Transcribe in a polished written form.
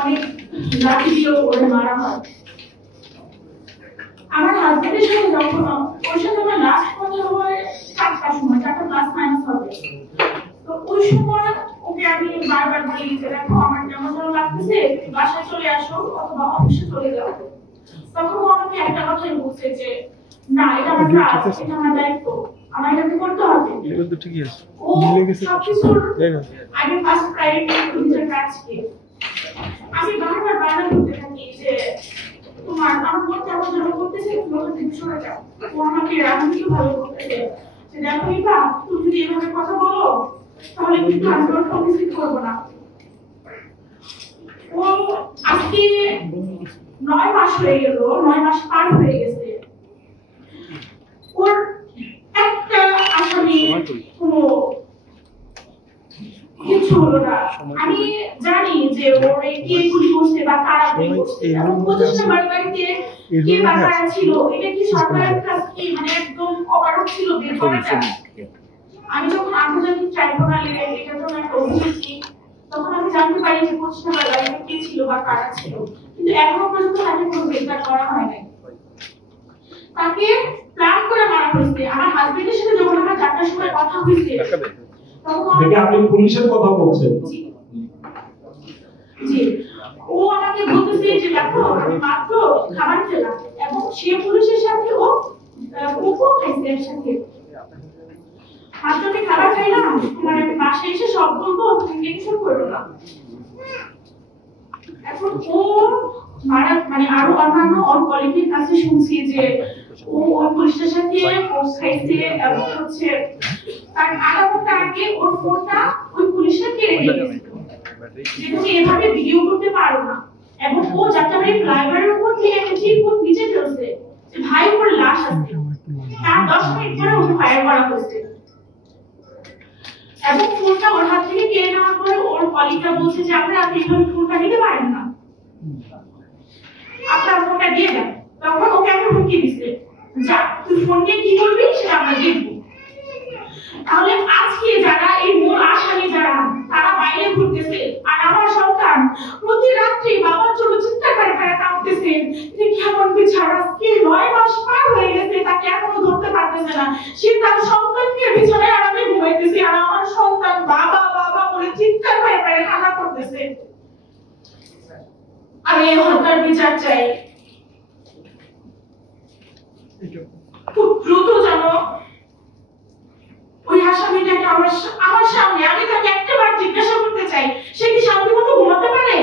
অনেক লাঠি দিয়েও ওরে মারা হয়। আমার হাজবেন্ডের সাথে যখন ওর সাথে আমার লাস্ট কথা হয় 4টার সময়, 4টা প্লাস মাইনাস হবে। তো ওই সময় ওকে আমি বারবার বলি যে দেখো আমার যেমন যেন লাগতেছে বাসায় চলে আসো অথবা অফিসে চলে যাও। তখন ও আমাকে একটা কথাই বলছে যে না এটা আমার কাজ, এটা আমার দায়িত্ব, আমার এটা করতে হবে। এটা তো ঠিকই আছে। ও সবকিছুর আগে ফার্স্ট প্রায়োরিটি নিজের কাজকে। আমি বারবার বারণ করতে থাকি যে তোমার আমার মধ্যে আমার জন্য করতেছে তুমি ওখান থেকে সরে যাও। ও আমাকে রাজনীতিও ভালো করতেছে যে দেখো এটা তুমি যদি এভাবে কথা বলো তাহলে কিন্তু আমি ওর কমিট করবো না। ও আজকে 9 মাস হয়ে গেল, 9 মাস পার হয়ে গেছে। ওর একটা আসামি কোনো কিছু হলো না। আমি জানি যে ওর কে গুলি করছে বা কারা গুলি করছে এবং 25 নম্বর গাড়িতে কে বা কারা ছিল এটা কি সরকারের কাছে কি মানে একদম অপারক ছিল বের করাটা। আমি যখন আন্তর্জাতিক ট্রাইব্যুনালে এটার জন্য একটা অভিযোগ দিই তখন আমি জানতে পারি যে 25 নম্বর গাড়িতে কে ছিল বা কারা ছিল, কিন্তু এখনো পর্যন্ত তাকে কোনো গ্রেফতার করা হয় নাই। তাকে প্ল্যান করে মারা হয়েছে। আমার হাজবেন্ডের সাথে যখন আমার 4টার সময় কথা হয়েছে দেখে আপনি পুলিশের কথা বলছেন। জি, ও আমাকে বলতেছে যে দেখো আমি মাত্র খাবার খেলাম এবং সে পুলিশের সাথে ও কোকো খাইছে একসাথে। মাত্র আমি খাবার খাইলাম, তোমার আমি বাসায় এসে সব বলবো, তুমি টেনশন করো না। এখন ও মারা মানে আরো অন্যান্য ওর কলিগের কাছে শুনছি যে ও ওই পুলিশের সাথে কোক খাইছে এবং হচ্ছে তার আধা ঘন্টা আগে ওর ফোনটা ওই পুলিশের কেড়ে নিয়ে গেছে যে তুমি এভাবে ভিডিও করতে পারো না। এবং ও যাত্রাবাড়ি ফ্লাইওভারের উপর থেকে একটা চিরকুট নিচে ফেলছে যে ভাই উপরে লাশ আছে, তার 10 মিনিট পরে ওকে ফায়ার করা হয়েছে এবং ফোনটা ওর হাত থেকে কেড়ে নেওয়ার পরে ওর কলিগরা বলছে যে আপনি এইভাবে ফোনটা নিতে পারেন না, আপনার ফোনটা দিয়ে দেন। তখন ওকে একটা হুমকি দিচ্ছে যা তুই ফোন নিয়ে কি করবি সেটা আমরা দেখবো। তাহলে আজকে যারা এই মূল আসামি যারা তারা বাইরে ঘুরতেছে আর আমার সন্তান প্রতি রাত্রি বাবার জন্য চিন্তা করে করে কাঁদতেছে যে কেমন বিচার আজকে 9 মাস পার হয়ে গেছে তাকে এখনো ধরতে পারতেছে না। সে তার সন্তানকে বিছানায় আরামে ঘুমাইতেছে আর আমার সন্তান বাবা বাবা বলে চিৎকার করে করে কান্না করতেছে। আমি এই হত্যার বিচার চাই, খুব দ্রুত যেন ওই আসামিটাকে আমার সামনে, আমি তাকে একটাবার জিজ্ঞাসা করতে চাই সে কি শান্তি মতো ঘুমাতে পারে?